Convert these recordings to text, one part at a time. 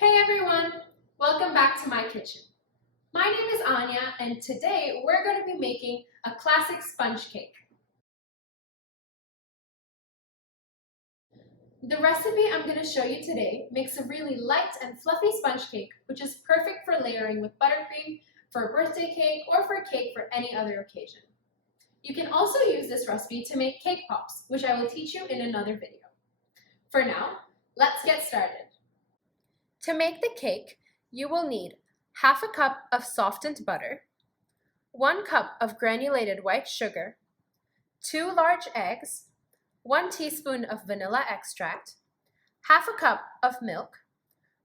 Hey everyone! Welcome back to my kitchen. My name is Anya and today we're going to be making a classic sponge cake. The recipe I'm going to show you today makes a really light and fluffy sponge cake which is perfect for layering with buttercream, for a birthday cake, or for a cake for any other occasion. You can also use this recipe to make cake pops, which I will teach you in another video. For now, let's get started. To make the cake, you will need half a cup of softened butter, 1 cup of granulated white sugar, 2 large eggs, 1 teaspoon of vanilla extract, half a cup of milk,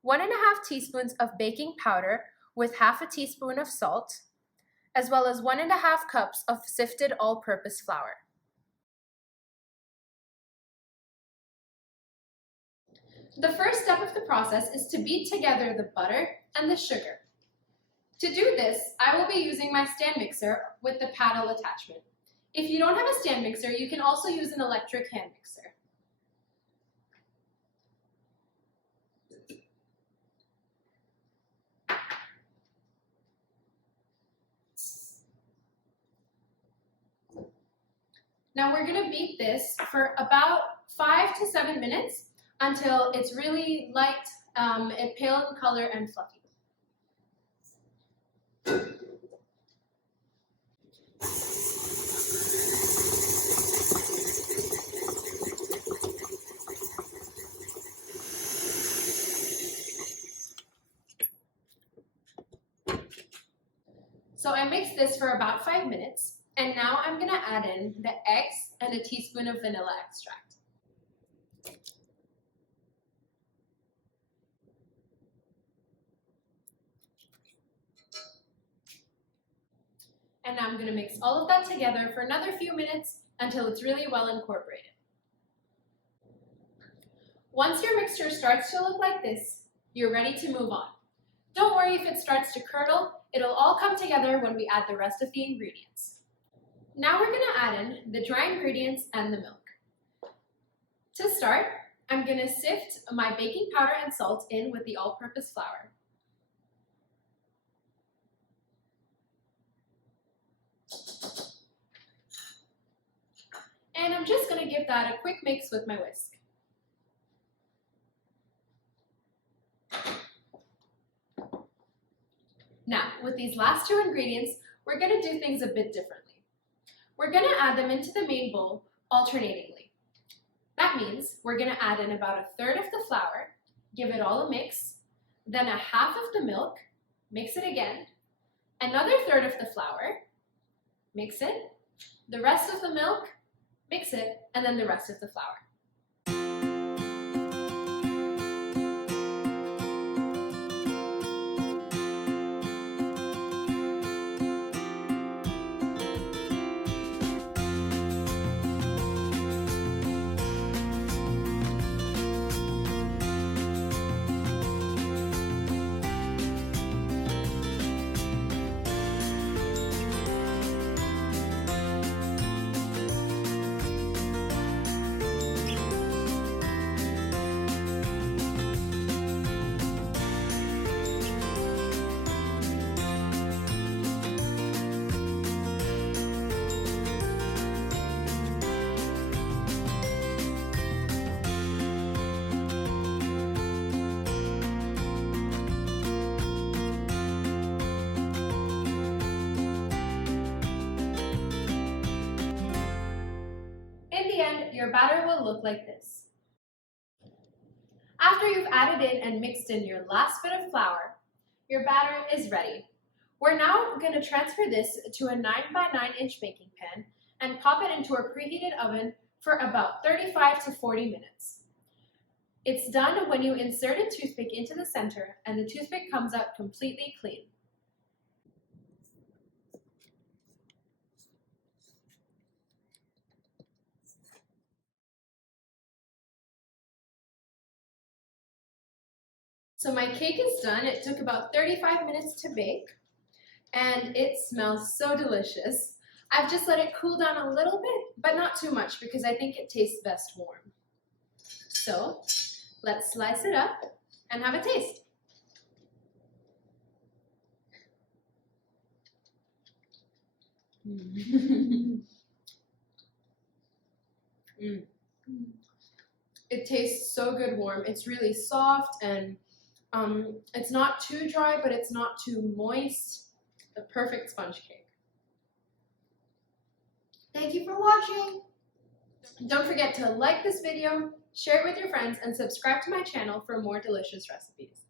1.5 teaspoons of baking powder with half a teaspoon of salt, as well as 1.5 cups of sifted all-purpose flour. The first step of the process is to beat together the butter and the sugar. To do this, I will be using my stand mixer with the paddle attachment. If you don't have a stand mixer, you can also use an electric hand mixer. Now we're going to beat this for about 5 to 7 minutes until it's really light, pale in color, and fluffy. So I mixed this for about 5 minutes, and now I'm going to add in the eggs and a teaspoon of vanilla extract. And now I'm going to mix all of that together for another few minutes until it's really well incorporated. Once your mixture starts to look like this, you're ready to move on. Don't worry if it starts to curdle, it'll all come together when we add the rest of the ingredients. Now we're going to add in the dry ingredients and the milk. To start, I'm going to sift my baking powder and salt in with the all-purpose flour. And I'm just going to give that a quick mix with my whisk. Now, with these last 2 ingredients, we're going to do things a bit differently. We're going to add them into the main bowl alternatingly. That means we're going to add in about 1/3 of the flour, give it all a mix, then 1/2 of the milk, mix it again, another 1/3 of the flour, mix it, the rest of the milk, mix it, and then the rest of the flour. Your batter will look like this. After you've added in and mixed in your last bit of flour, your batter is ready. We're now going to transfer this to a 9x9-inch baking pan and pop it into a preheated oven for about 35 to 40 minutes. It's done when you insert a toothpick into the center and the toothpick comes out completely clean. So my cake is done. It took about 35 minutes to bake, and it smells so delicious. I've just let it cool down a little bit, but not too much because I think it tastes best warm. So let's slice it up and have a taste. It tastes so good warm. It's really soft and it's not too dry, but it's not too moist. The perfect sponge cake. Thank you for watching. Don't forget to like this video, share it with your friends, and subscribe to my channel for more delicious recipes.